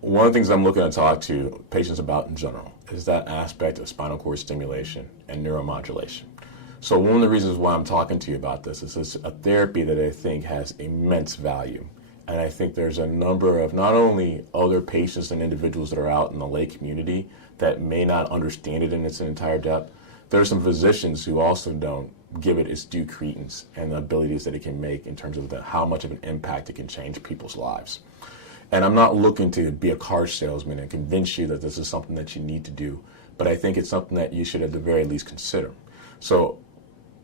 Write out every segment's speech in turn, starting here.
one of the things I'm looking to talk to patients about in general is that aspect of spinal cord stimulation and neuromodulation. So one of the reasons why I'm talking to you about this is it's a therapy that I think has immense value. And I think there's a number of not only other patients and individuals that are out in the lay community that may not understand it in its entire depth. There are some physicians who also don't give it its due credence and the abilities that it can make in terms of how much of an impact it can change people's lives. And I'm not looking to be a car salesman and convince you that this is something that you need to do, but I think it's something that you should at the very least consider. So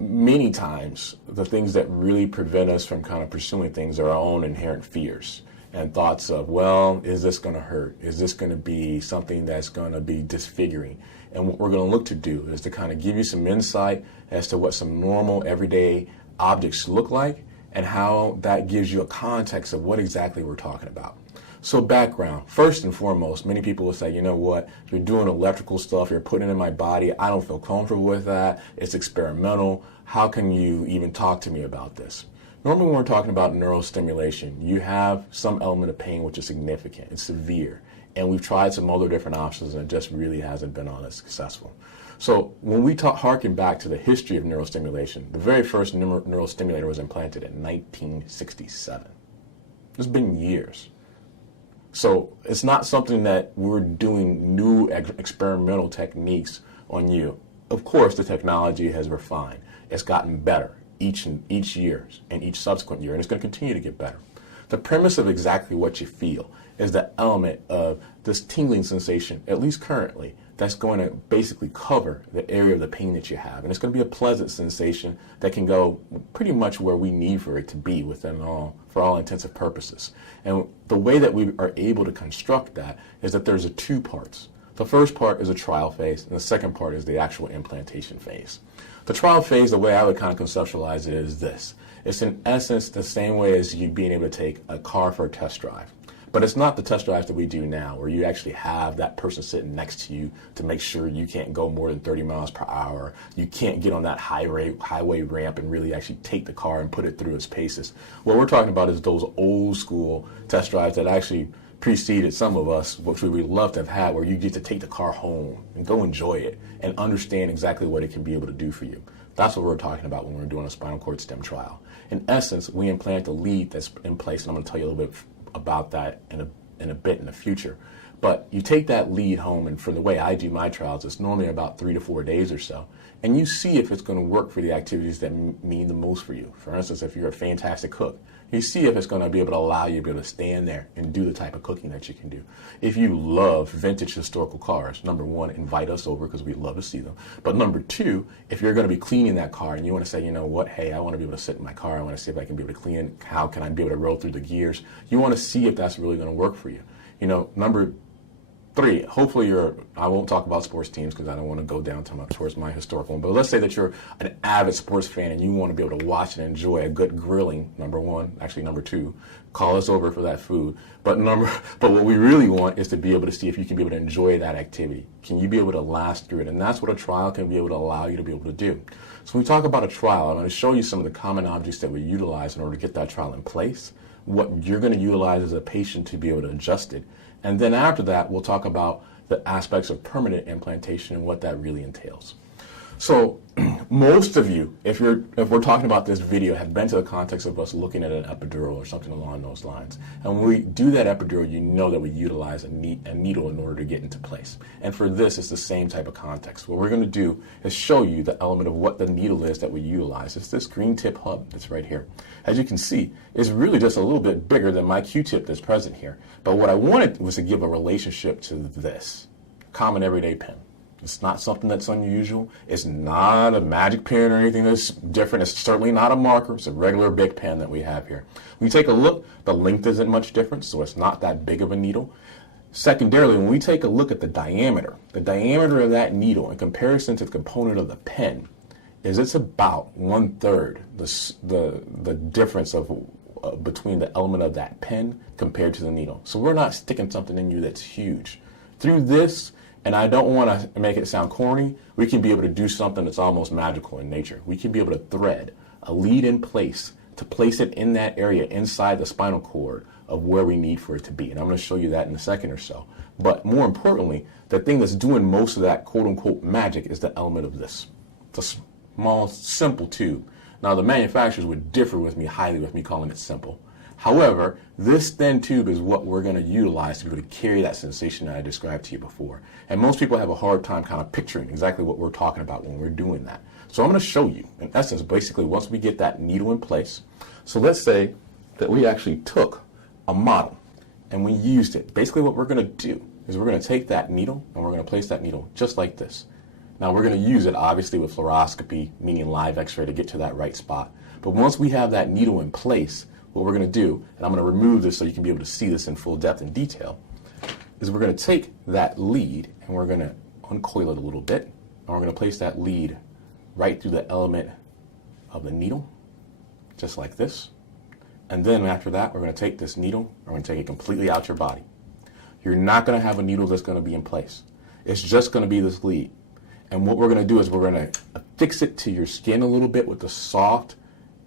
many times, the things that really prevent us from kind of pursuing things are our own inherent fears and thoughts of, well, is this going to hurt? Is this going to be something that's going to be disfiguring? And what we're going to look to do is to kind of give you some insight as to what some normal everyday objects look like and how that gives you a context of what exactly we're talking about. So background, first and foremost, many people will say, you know what, you're doing electrical stuff, you're putting it in my body, I don't feel comfortable with that, it's experimental, how can you even talk to me about this? Normally when we're talking about neurostimulation, you have some element of pain which is significant, it's severe, and we've tried some other different options and it just really hasn't been all that successful. So when we harken back to the history of neurostimulation, the very first neurostimulator was implanted in 1967. It's been years. So it's not something that we're doing new experimental techniques on you. Of course, the technology has refined. It's gotten better each year and each subsequent year, and it's going to continue to get better. The premise of exactly what you feel is the element of this tingling sensation, at least currently, that's going to basically cover the area of the pain that you have. And it's going to be a pleasant sensation that can go pretty much where we need for it to be for all intensive purposes. And the way that we are able to construct that is that there's two parts. The first part is a trial phase, and the second part is the actual implantation phase. The trial phase, the way I would kind of conceptualize it is this. It's in essence the same way as you being able to take a car for a test drive. But it's not the test drives that we do now, where you actually have that person sitting next to you to make sure you can't go more than 30 miles per hour. You can't get on that highway ramp and really actually take the car and put it through its paces. What we're talking about is those old school test drives that actually preceded some of us, which we would love to have had, where you get to take the car home and go enjoy it and understand exactly what it can be able to do for you. That's what we're talking about when we're doing a spinal cord stim trial. In essence, we implant a lead that's in place, and I'm going to tell you a little bit about that in a bit in the future. But you take that lead home, and for the way I do my trials, it's normally about 3 to 4 days or so, and you see if it's going to work for the activities that mean the most for you. For instance, if you're a fantastic cook, you see if it's going to be able to allow you to be able to stand there and do the type of cooking that you can do. If you love vintage historical cars, number one, invite us over because we'd love to see them. But number two, if you're going to be cleaning that car and you want to say, you know what, hey, I want to be able to sit in my car, I want to see if I can be able to clean it, how can I be able to roll through the gears, you want to see if that's really going to work for you. You know, number three, hopefully I won't talk about sports teams because I don't want to go down towards my historical one, but let's say that you're an avid sports fan and you want to be able to watch and enjoy a good grilling, number one, actually number two, call us over for that food. But what we really want is to be able to see if you can be able to enjoy that activity. Can you be able to last through it? And that's what a trial can be able to allow you to be able to do. So when we talk about a trial, I'm going to show you some of the common objects that we utilize in order to get that trial in place, what you're going to utilize as a patient to be able to adjust it. And then after that, we'll talk about the aspects of permanent implantation and what that really entails. So most of you, if we're talking about this video, have been to the context of us looking at an epidural or something along those lines. And when we do that epidural, you know that we utilize a needle in order to get into place. And for this, it's the same type of context. What we're going to do is show you the element of what the needle is that we utilize. It's this green tip hub that's right here. As you can see, it's really just a little bit bigger than my Q-tip that's present here. But what I wanted was to give a relationship to this common everyday pen. It's not something that's unusual. It's not a magic pen or anything that's different. It's certainly not a marker. It's a regular big pen that we have here. When you take a look, the length isn't much different, so it's not that big of a needle. Secondarily, when we take a look at the diameter of that needle in comparison to the component of the pen, it's about 1/3 the difference of between the element of that pen compared to the needle. So we're not sticking something in you that's huge. Through this, and I don't want to make it sound corny, we can be able to do something that's almost magical in nature. We can be able to thread a lead in place to place it in that area inside the spinal cord of where we need for it to be. And I'm going to show you that in a second or so. But more importantly, the thing that's doing most of that quote unquote magic is the element of this. It's a small, simple tube. Now the manufacturers would differ with me highly with me calling it simple. However, this thin tube is what we're going to utilize to be able to carry that sensation that I described to you before. And most people have a hard time kind of picturing exactly what we're talking about when we're doing that. So I'm going to show you, in essence, basically once we get that needle in place. So let's say that we actually took a model and we used it. Basically what we're going to do is we're going to take that needle and we're going to place that needle just like this. Now we're going to use it obviously with fluoroscopy, meaning live x-ray, to get to that right spot. But once we have that needle in place, what we're going to do, and I'm going to remove this so you can be able to see this in full depth and detail, is we're going to take that lead and we're going to uncoil it a little bit, and we're going to place that lead right through the element of the needle, just like this. And then after that, we're going to take this needle, we're going to take it completely out your body. You're not going to have a needle that's going to be in place. It's just going to be this lead. And what we're going to do is we're going to affix it to your skin a little bit with the soft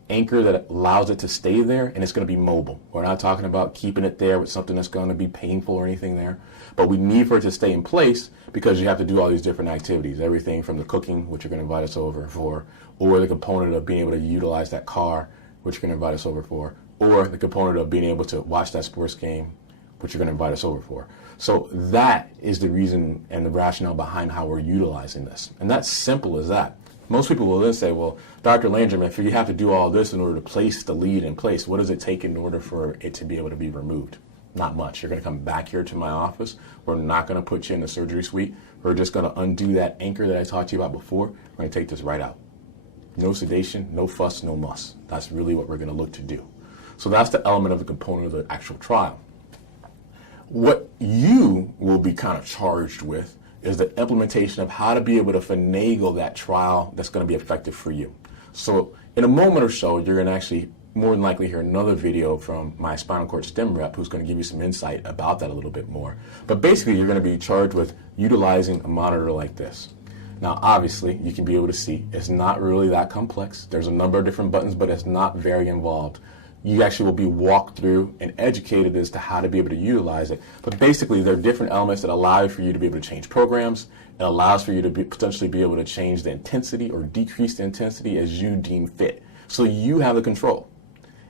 anchor that allows it to stay there, and it's going to be mobile. We're not talking about keeping it there with something that's going to be painful or anything there, but we need for it to stay in place because you have to do all these different activities, everything from the cooking, which you're going to invite us over for, or the component of being able to utilize that car, which you're going to invite us over for, or the component of being able to watch that sports game, which you're going to invite us over for. So that is the reason and the rationale behind how we're utilizing this. And that's simple as that. Most people will then say, well, Dr. Landrum, if you have to do all this in order to place the lead in place, what does it take in order for it to be able to be removed? Not much. You're going to come back here to my office. We're not going to put you in the surgery suite. We're just going to undo that anchor that I talked to you about before. We're going to take this right out. No sedation, no fuss, no muss. That's really what we're going to look to do. So that's the element of the component of the actual trial. What you will be kind of charged with is the implementation of how to be able to finagle that trial that's going to be effective for you. So in a moment or so, you're going to actually more than likely hear another video from my spinal cord stim rep who's going to give you some insight about that a little bit more. But basically, you're going to be charged with utilizing a monitor like this. Now, obviously, you can be able to see it's not really that complex. There's a number of different buttons, but it's not very involved. You actually will be walked through and educated as to how to be able to utilize it. But basically, there are different elements that allow for you to be able to change programs. It allows for you to potentially be able to change the intensity or decrease the intensity as you deem fit. So you have the control.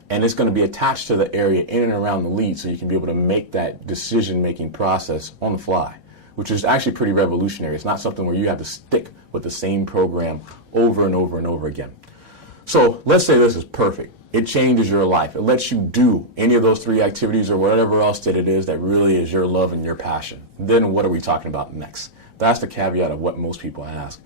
And it's going to be attached to the area in and around the lead so you can be able to make that decision-making process on the fly, which is actually pretty revolutionary. It's not something where you have to stick with the same program over and over and over again. So let's say this is perfect. It changes your life. It lets you do any of those 3 activities or whatever else that it is that really is your love and your passion. Then what are we talking about next? That's the caveat of what most people ask.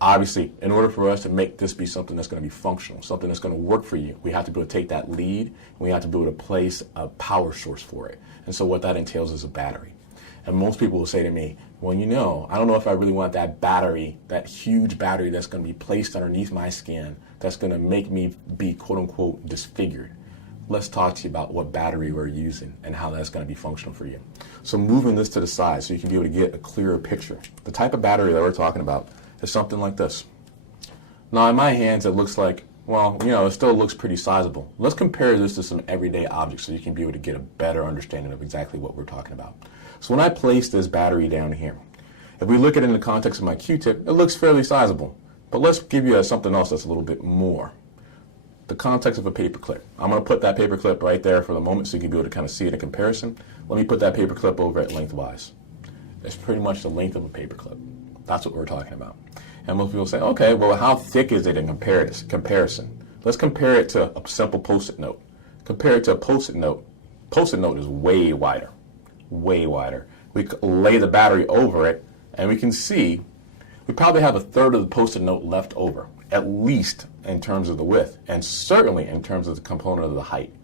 Obviously, in order for us to make this be something that's going to be functional, something that's going to work for you, we have to be able to take that lead, and we have to be able to place a power source for it. And so what that entails is a battery. And most people will say to me, well, you know, I don't know if I really want that battery, that huge battery that's going to be placed underneath my skin, that's going to make me be quote unquote disfigured. Let's talk to you about what battery we're using and how that's going to be functional for you. So moving this to the side so you can be able to get a clearer picture. The type of battery that we're talking about is something like this. Now in my hands it looks like, well, you know, it still looks pretty sizable. Let's compare this to some everyday objects so you can be able to get a better understanding of exactly what we're talking about. So when I place this battery down here, if we look at it in the context of my Q-tip, it looks fairly sizable. But let's give you something else that's a little bit more. The context of a paper clip. I'm going to put that paper clip right there for the moment so you can be able to kind of see it in comparison. Let me put that paper clip over it lengthwise. It's pretty much the length of a paper clip. That's what we're talking about. And most people say, okay, well, how thick is it in comparison? Let's compare it to a simple Postit note. Compare it to a Postit note. Postit note is way wider, way wider. We lay the battery over it, and we can see we probably have a third of the Postit note left over, at least in terms of the width, and certainly in terms of the component of the height.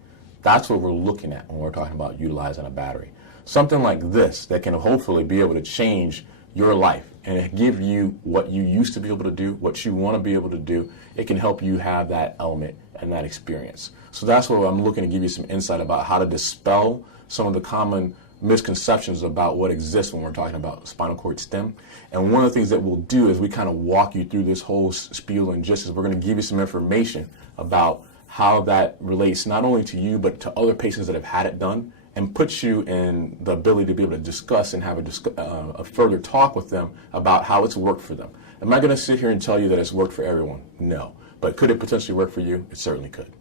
That's what we're looking at when we're talking about utilizing a battery. Something like this that can hopefully be able to change your life and give you what you used to be able to do, what you want to be able to do. It can help you have that element and that experience. So that's what I'm looking to give you some insight about how to dispel some of the common misconceptions about what exists when we're talking about spinal cord stim. And one of the things that we'll do is we kind of walk you through this whole spiel and just as we're going to give you some information about how that relates not only to you but to other patients that have had it done and puts you in the ability to be able to discuss and have a further talk with them about how it's worked for them. Am I going to sit here and tell you that it's worked for everyone? No. But could it potentially work for you? It certainly could.